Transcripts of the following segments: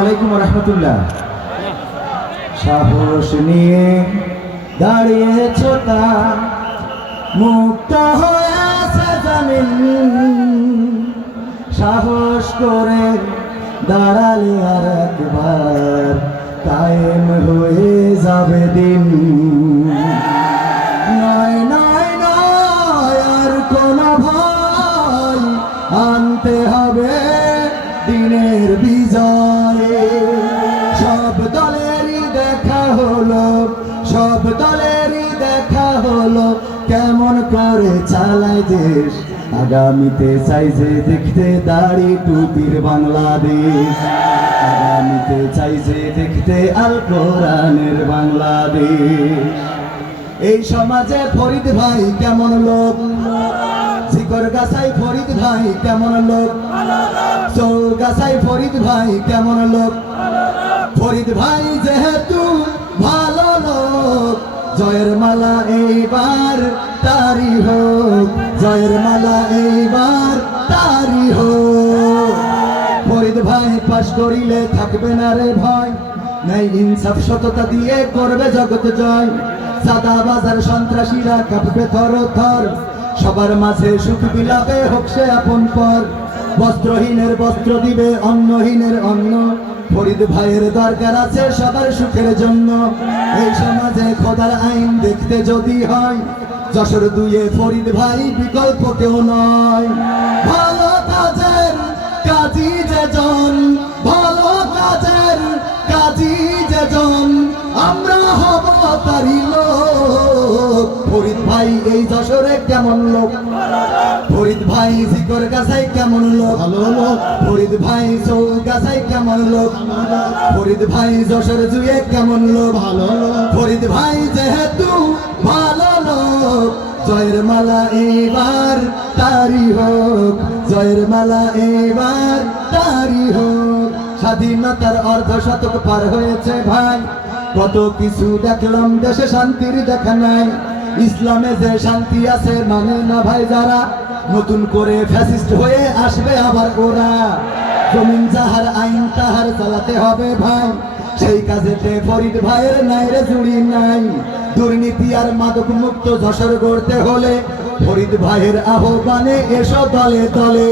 আলাইকুম রহমতুল্লাহ। সাহস নিয়ে দাঁড়িয়েছ তা, মুক্ত সাহস করে দাঁড়ালে আর একবার হয়ে যাবে দিন। নয় নয় নয়, আর কোন আনতে হবে দিনের বিজয়ে। হলো। সব দলেরই দেখা হলো। কেমন করে চালায় দেশ। আগামীতে চাই যে দেখতে দাড়ি টুপির বাংলাদেশ। আগামীতে চাই যে দেখতে আল কোরআনের বাংলাদেশ। এই সমাজে ফরিদ ভাই কেমন লোক? শিকর গাছাই ফরিদ ভাই কেমন লোক? চৌ গাছাই ফরিদ ভাই কেমন লোক? ফরিদ ভাই যেহেতু ভালো লোক, জয়ের মালা এইবার তারি হোক, জয়ের মালা এইবার তারি হোক। ফরিদ ভাই পাশ করিলে থাকবে না রে ভয়, নাই ইনসাফ সততা দিয়ে করবে জগৎ জয়। সাদা বাজার সন্ত্রাসীরা কাঁপবে থর থর, সবার মাঝে সুখ বিলাপে হোক সে আপন পর। বস্ত্রহীনের বস্ত্র দিবে অন্নহীনের অন্ন ফরিদ ভাইয়ের দরকার আছে সবার সুখের জন্য। এই সমাজে খোদার আইন দেখতে যদি হয়, যশোর দুয়ে ফরিদ ভাই বিকল্প কেউ নয়। ভালো কাজের কাজী যেজন, ভালো কাজের কাজী যেজন, আমরা হব তারি লোক। ফরিদ ভাই এই যশোরে কেমন লোক? ফরিদ ভাই জিকর গাছাই কেমন লোক? ফরিদ ভাই চৌ গাছাই কেমন লোক? ফরিদ ভাই যশোর জুয়ে কেমন লোক? ভালো ফরিদ ভাই যেহেতু ভালো লোক জয়ের মালা এবার তারি হোক। জয়ের মালা এবার তারি হোক। স্বাধীনতার অর্ধ শতক পার হয়েছে ভাই। কত কিছু দেখলাম দেশে শান্তির দেখা নাই। ইসলামে যে শান্তি আছে মানে না ভাই যারা? নতুন করে ফ্যাসিস্ট হয়ে আসবে আবার ওরা। জমিন যাহার, আইন তাহার চালাতে হবে ভাই। সেই কাজেতে ফরিদ ভাইয়ের নাই রে জুড়ি নাই। দুর্নীতি আর মাদক মুক্ত যশোর গড়তে হলে ফরিদ ভাইয়ের আহ্বানে এসো দলে দলে।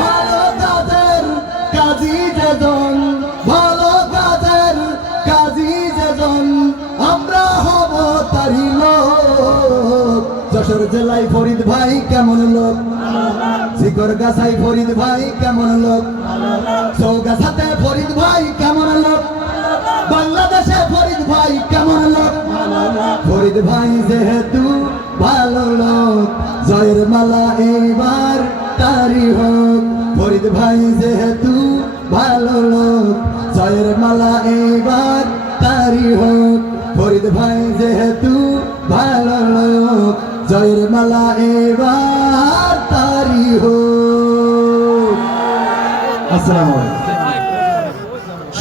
ভালো কাজের কাজী যেজন যশোর জেলায় ফরিদ ভাই কেমন লোক? শিকর গাছাই ফরিদ ভাই কেমন লোক? চৌগাছাতে ফরিদ ভাই কেমন লোক? বাংলাদেশে ফরিদ ভাই কেমন লোক? ফরিদ ভাই যেহেতু ভালো লোক, জয়ের মালা এইবার তারি হোক। ফরিদ ভাই যেহেতু ভালো লোক, জয়ের মালা এইবার তারি হোক। ফরিদ ভাই যেহেতু ভালো লোক জয়ের মালা এবার তারি হো। আসসালামু আলাইকুম।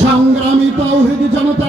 সংগ্রামী তৌহিদ জনতা